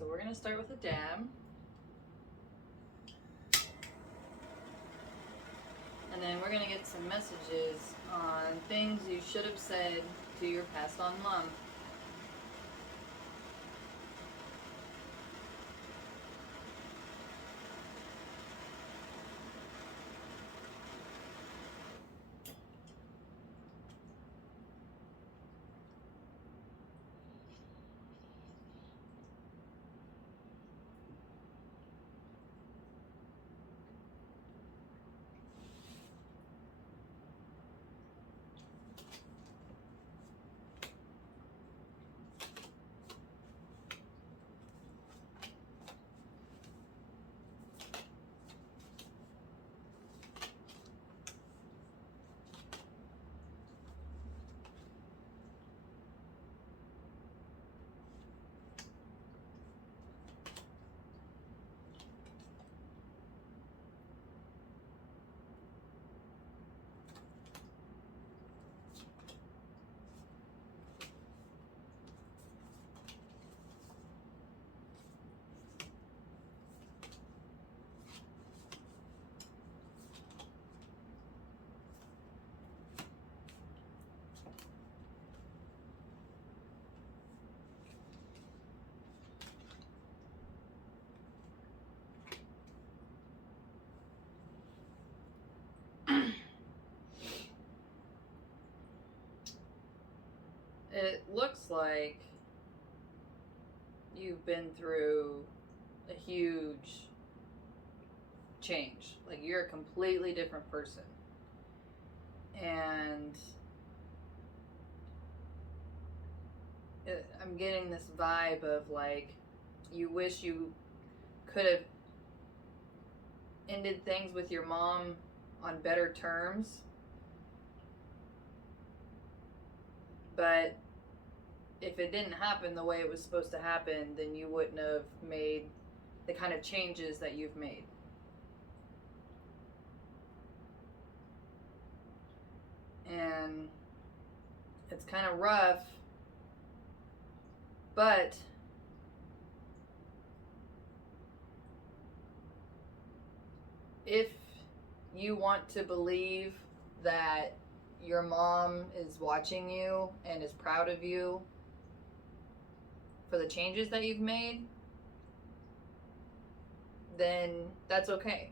So we're going to start with a dab. And then we're going to get some messages on things you should have said to your passed on mom. It looks like you've been through a huge change. Like, you're a completely different person. And I'm getting this vibe of, like, you wish you could have ended things with your mom on better terms. But if it didn't happen the way it was supposed to happen, then you wouldn't have made the kind of changes that you've made. And it's kind of rough, but if you want to believe that your mom is watching you and is proud of you for the changes that you've made, then that's okay.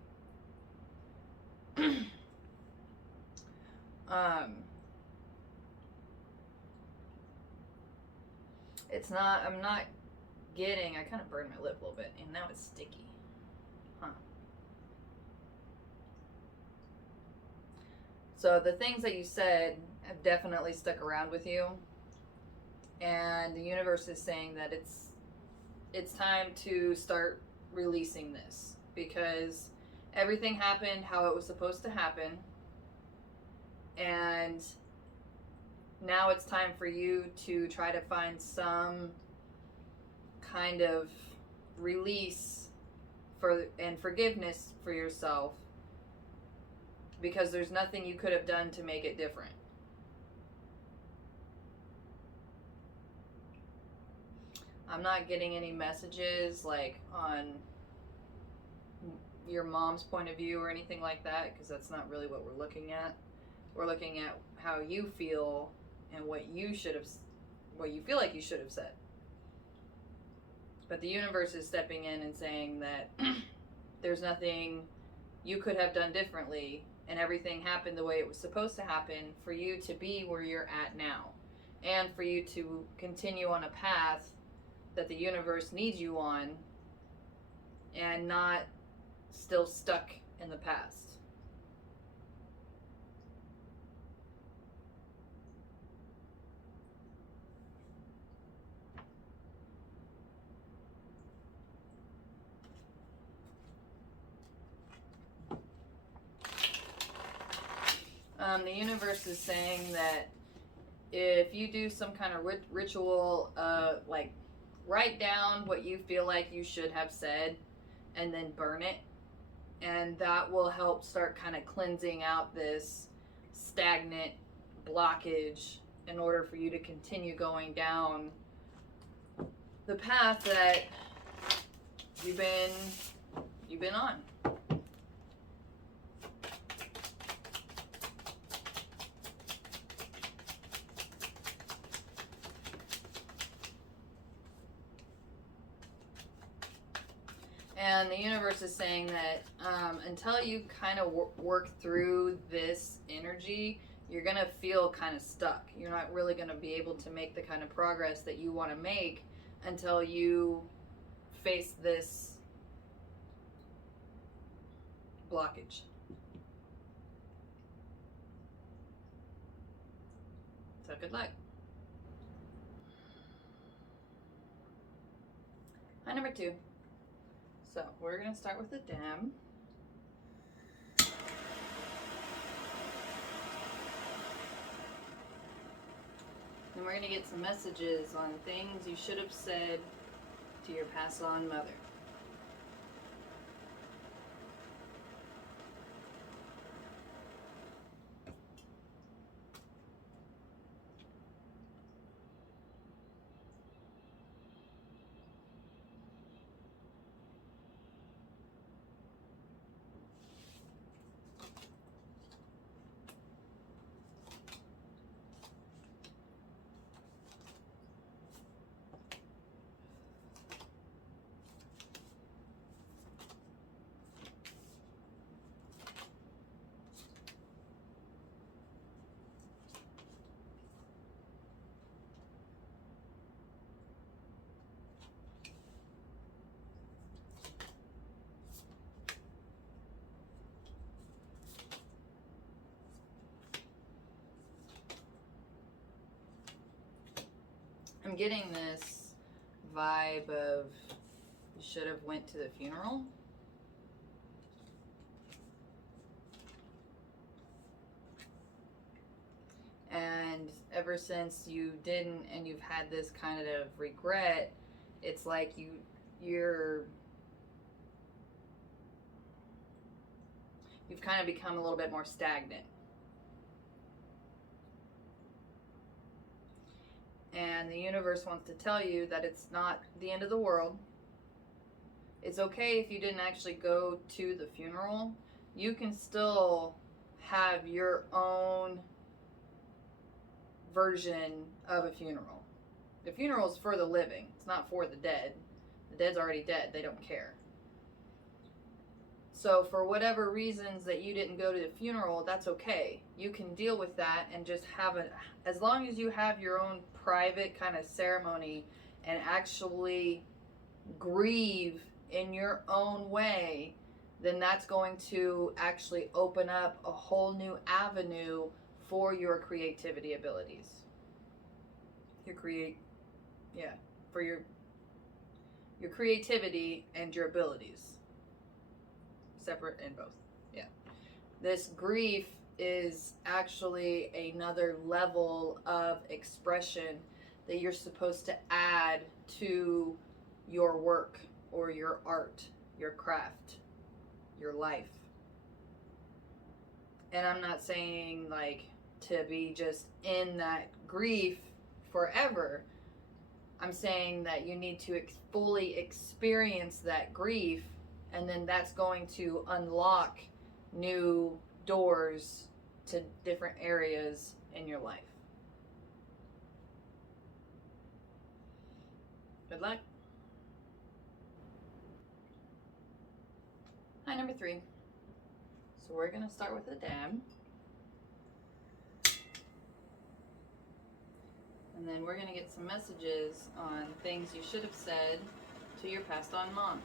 It's not, I'm not getting, I kind of burned my lip a little bit and now it's sticky. So the things that you said have definitely stuck around with you. And the universe is saying that it's time to start releasing this, because everything happened how it was supposed to happen. And now it's time for you to try to find some kind of release and forgiveness for yourself, because there's nothing you could have done to make it different. I'm not getting any messages like on your mom's point of view or anything like that, because that's not really what we're looking at. We're looking at how you feel and what you feel like you should have said. But the universe is stepping in and saying that there's nothing you could have done differently, and everything happened the way it was supposed to happen for you to be where you're at now, and for you to continue on a path that the universe needs you on, and not still stuck in the past. The universe is saying that if you do some kind of ritual, like write down what you feel like you should have said and then burn it, and that will help start kind of cleansing out this stagnant blockage in order for you to continue going down the path that you've been on. And the universe is saying that until you kind of work through this energy, you're going to feel kind of stuck. You're not really going to be able to make the kind of progress that you want to make until you face this blockage. So good luck. Hi, number 2. So we're going to start with the dam. And we're going to get some messages on things you should have said to your passed on mother. I'm getting this vibe of you should have went to the funeral. And ever since you didn't and you've had this kind of regret, it's like you've kind of become a little bit more stagnant. And the universe wants to tell you that it's not the end of the world. It's okay if you didn't actually go to the funeral. You can still have your own version of a funeral. The funeral is for the living. It's not for the dead. The dead's already dead. They don't care. So for whatever reasons that you didn't go to the funeral, that's okay. You can deal with that and just have it, as long as you have your own private kind of ceremony and actually grieve in your own way, then that's going to actually open up a whole new avenue for your creativity abilities. For your creativity and your abilities. Separate in both. Yeah. This grief is actually another level of expression that you're supposed to add to your work or your art, your craft, your life. And I'm not saying like to be just in that grief forever. I'm saying that you need to fully experience that grief, and then that's going to unlock new doors to different areas in your life. Good luck. Hi, number 3. So we're going to start with the dam. And then we're going to get some messages on things you should have said to your passed on mom.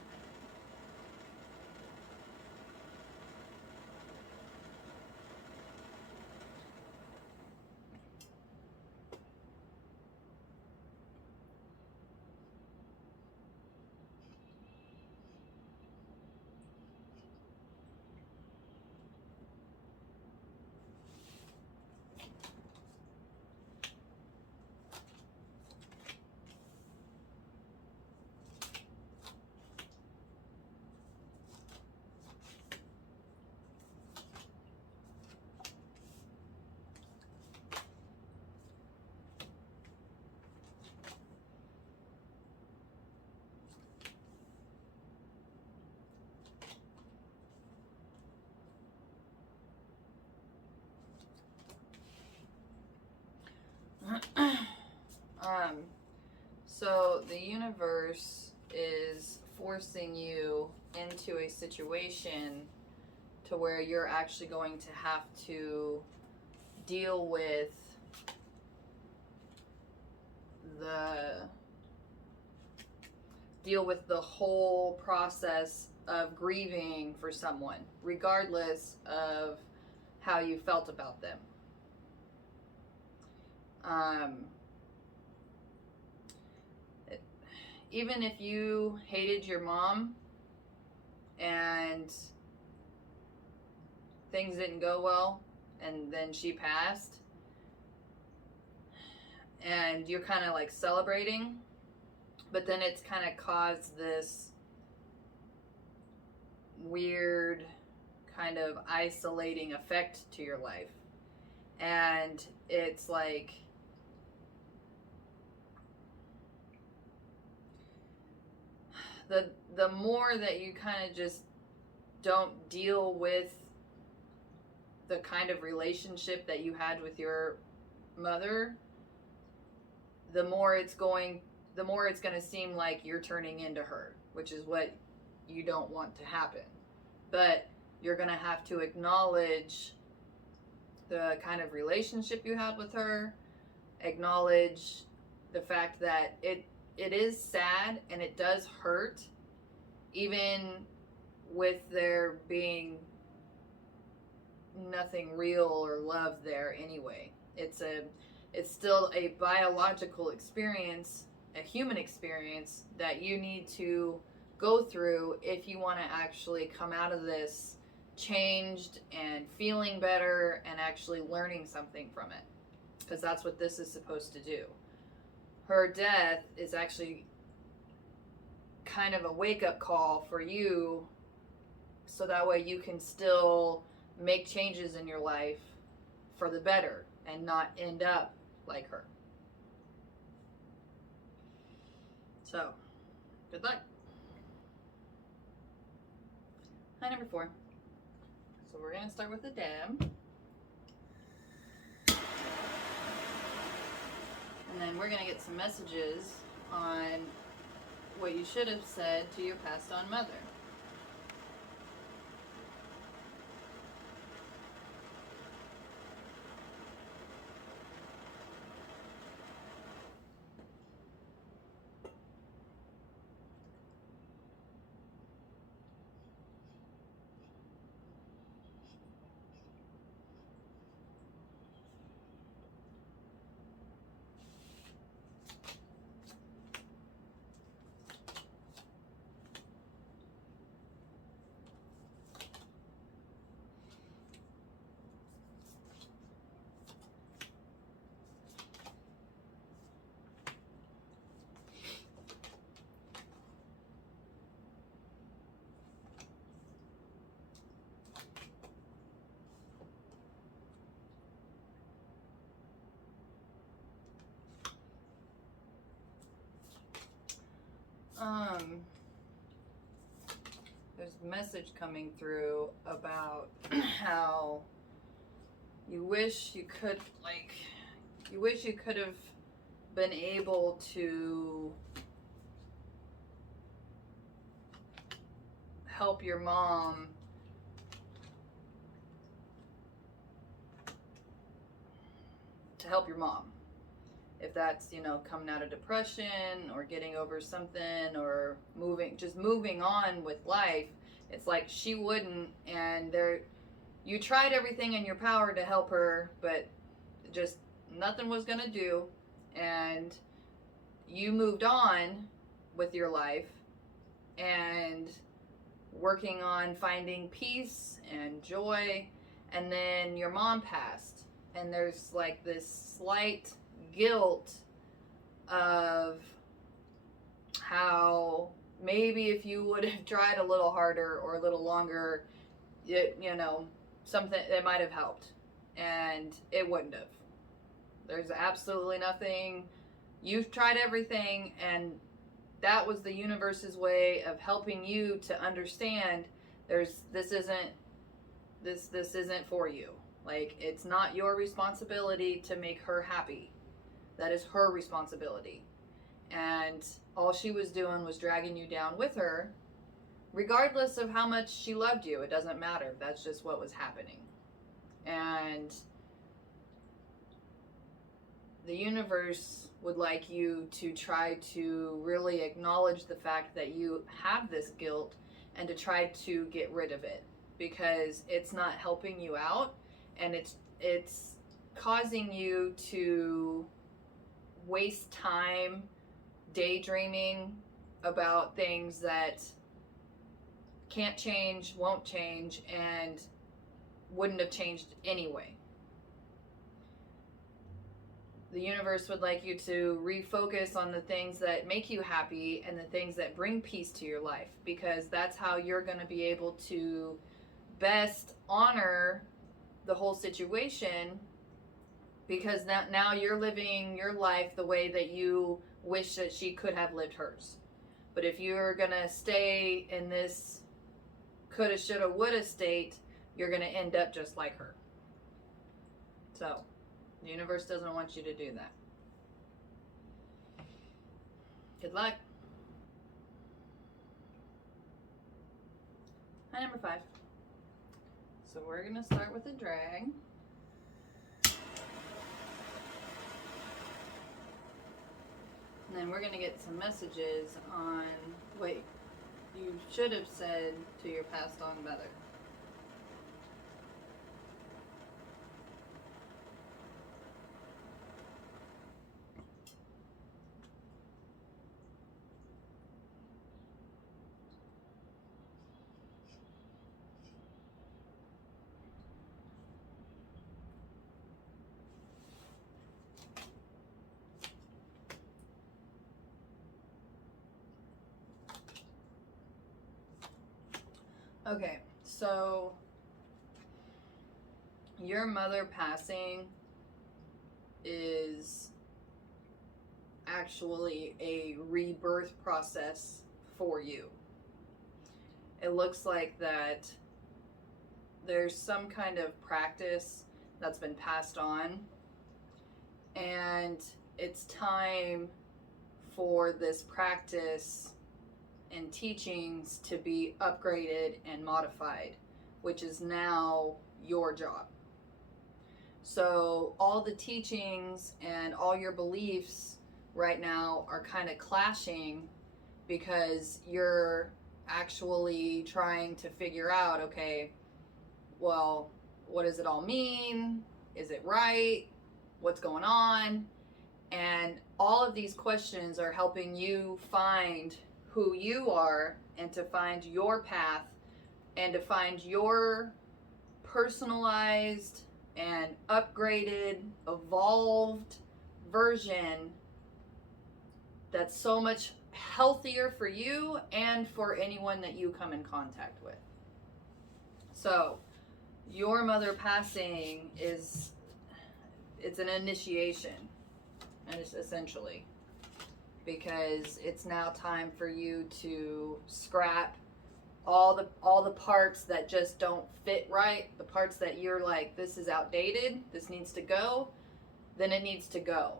So the universe is forcing you into a situation to where you're actually going to have to deal with the whole process of grieving for someone, regardless of how you felt about them. Even if you hated your mom and things didn't go well and then she passed and you're kind of like celebrating, but then it's kind of caused this weird kind of isolating effect to your life. And it's like the more that you kind of just don't deal with the kind of relationship that you had with your mother, the more it's going to seem like you're turning into her, which is what you don't want to happen. But you're going to have to acknowledge the kind of relationship you had with her, acknowledge the fact that it is sad and it does hurt, even with there being nothing real or love there anyway. It's still a biological experience, a human experience that you need to go through if you want to actually come out of this changed and feeling better and actually learning something from it, because that's what this is supposed to do. Her death is actually kind of a wake-up call for you, so that way you can still make changes in your life for the better and not end up like her. So, good luck. Hi, number 4. So we're going to start with the dam. And then we're going to get some messages on what you should have said to your passed on mother. There's a message coming through about how you wish you could have been able to help your mom if that's, coming out of depression or getting over something or moving on with life. It's like she wouldn't, and you tried everything in your power to help her, but just nothing was gonna do, and you moved on with your life and working on finding peace and joy, and then your mom passed, and there's like this slight guilt of how maybe if you would have tried a little harder or a little longer, something that might have helped, and it wouldn't have. There's absolutely nothing. You've tried everything, and that was the universe's way of helping you to understand this isn't for you. Like, it's not your responsibility to make her happy. That is her responsibility. And all she was doing was dragging you down with her, regardless of how much she loved you. It doesn't matter. That's just what was happening. And the universe would like you to try to really acknowledge the fact that you have this guilt and to try to get rid of it, because it's not helping you out, and it's causing you to waste time daydreaming about things that can't change, won't change, and wouldn't have changed anyway. The universe would like you to refocus on the things that make you happy and the things that bring peace to your life, because that's how you're going to be able to best honor the whole situation, because now you're living your life the way that you wish that she could have lived hers. But if you're going to stay in this coulda, shoulda, woulda state, you're going to end up just like her. So the universe doesn't want you to do that. Good luck. Hi, number 5. So we're going to start with a drag. And then we're going to get some messages on what you should have said to your passed on mother. Okay, so your mother passing is actually a rebirth process for you. It looks like that there's some kind of practice that's been passed on, and it's time for this practice and teachings to be upgraded and modified, which is now your job. So all the teachings and all your beliefs right now are kind of clashing, because you're actually trying to figure out, okay, well, what does it all mean? Is it right? What's going on? And all of these questions are helping you find who you are, and to find your path, and to find your personalized and upgraded, evolved version that's so much healthier for you and for anyone that you come in contact with. So your mother passing it's an initiation, and it's essentially, because it's now time for you to scrap all the parts that just don't fit right, the parts that you're like, this is outdated, this needs to go, then it needs to go.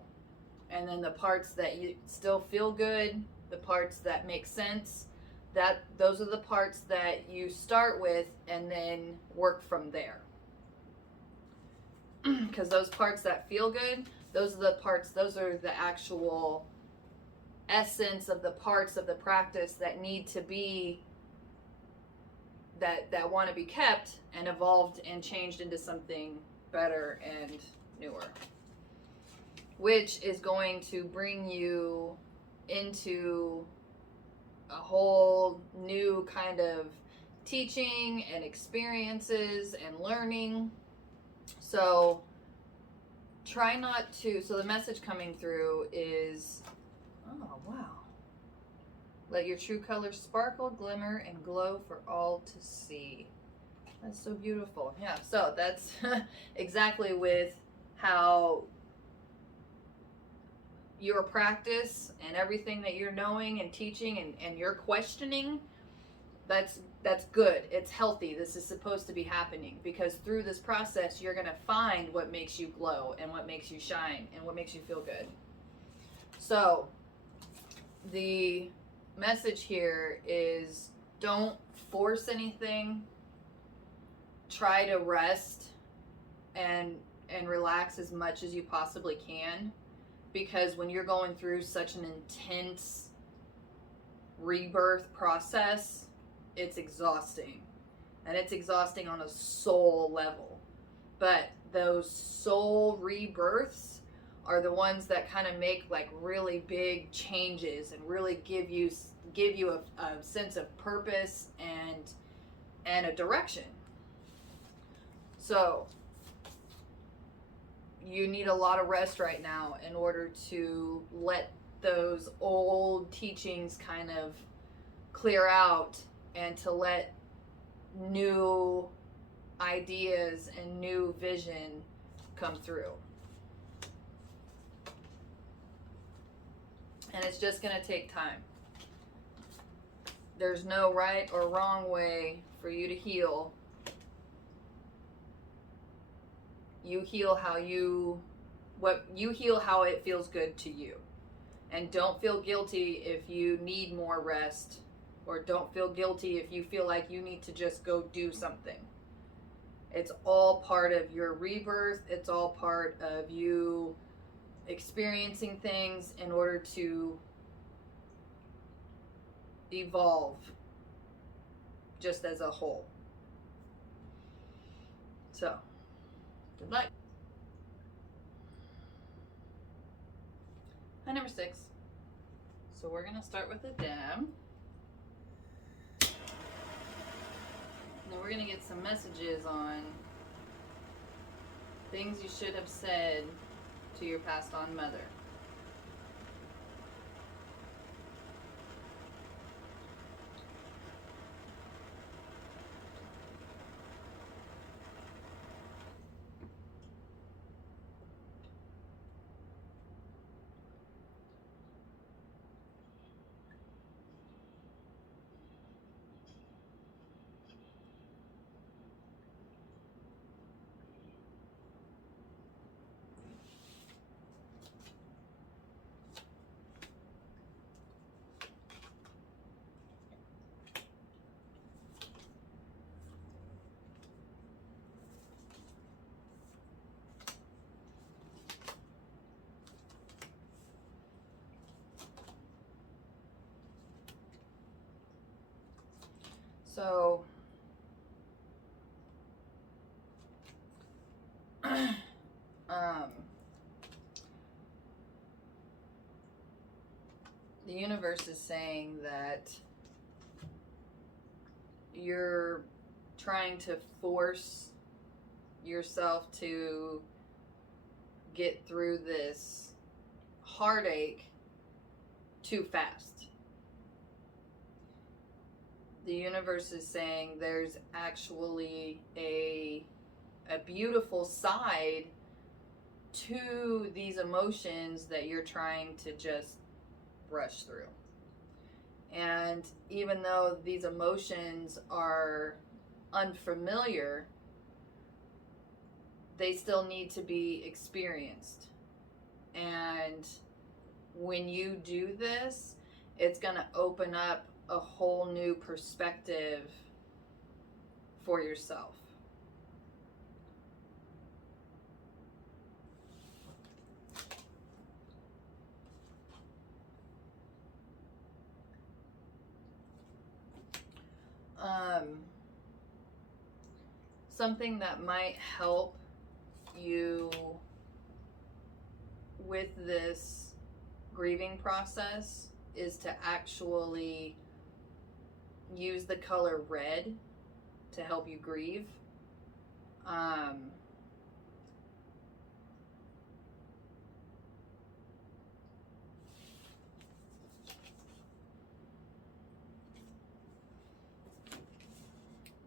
And then the parts that you still feel good, the parts that make sense, those are the parts that you start with and then work from there. Because those parts that feel good, those are the actual essence of the parts of the practice that need to be, that want to be kept and evolved and changed into something better and newer, which is going to bring you into a whole new kind of teaching and experiences and learning. So try not to, so the message coming through is, oh wow, let your true colors sparkle, glimmer, and glow for all to see. That's so beautiful. Yeah, so that's exactly with how your practice and everything that you're knowing and teaching and you're questioning That's good. It's healthy. This is supposed to be happening, because through this process you're going to find what makes you glow and what makes you shine and what makes you feel good. So the message here is, don't force anything. Try to rest and relax as much as you possibly can, because when you're going through such an intense rebirth process, it's exhausting, and it's exhausting on a soul level. But those soul rebirths are the ones that kind of make like really big changes and really give you a sense of purpose and a direction. So you need a lot of rest right now in order to let those old teachings kind of clear out, and to let new ideas and new vision come through. And it's just going to take time. There's no right or wrong way for you to heal. You heal how you heal how it feels good to you. And don't feel guilty if you need more rest, or don't feel guilty if you feel like you need to just go do something. It's all part of your rebirth. It's all part of you experiencing things in order to evolve just as a whole. So, good luck. Hi, number 6. So we're going to start with a dim. Then we're going to get some messages on things you should have said to your passed on mother. So, the universe is saying that you're trying to force yourself to get through this heartache too fast. The universe is saying there's actually a beautiful side to these emotions that you're trying to just brush through. And even though these emotions are unfamiliar, they still need to be experienced. And when you do this, it's going to open up a whole new perspective for yourself. Something that might help you with this grieving process is to actually use the color red to help you grieve.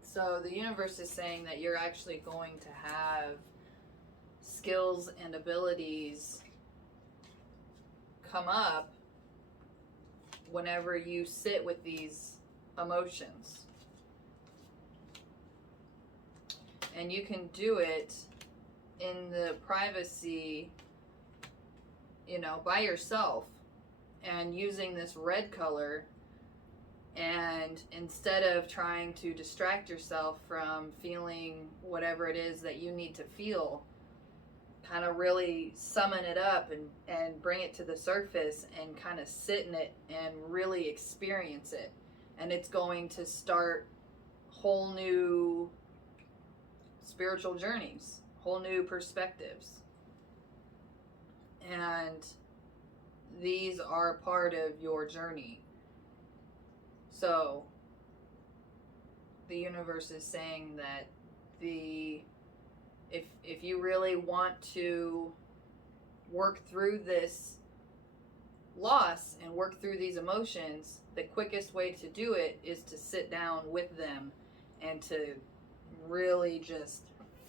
So the universe is saying that you're actually going to have skills and abilities come up whenever you sit with these emotions. And you can do it in the privacy, you know, by yourself, and using this red color. And instead of trying to distract yourself from feeling whatever it is that you need to feel, kind of really summon it up and bring it to the surface and kind of sit in it and really experience it. And it's going to start whole new spiritual journeys, whole new perspectives. And these are part of your journey. So the universe is saying that if you really want to work through this loss and work through these emotions, the quickest way to do it is to sit down with them and to really just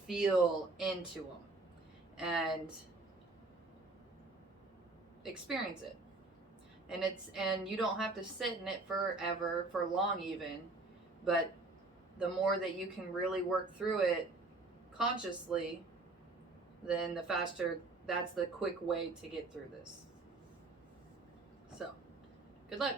feel into them and experience it. And you don't have to sit in it forever, for long even, but the more that you can really work through it consciously, then the faster. That's the quick way to get through this. So, good luck.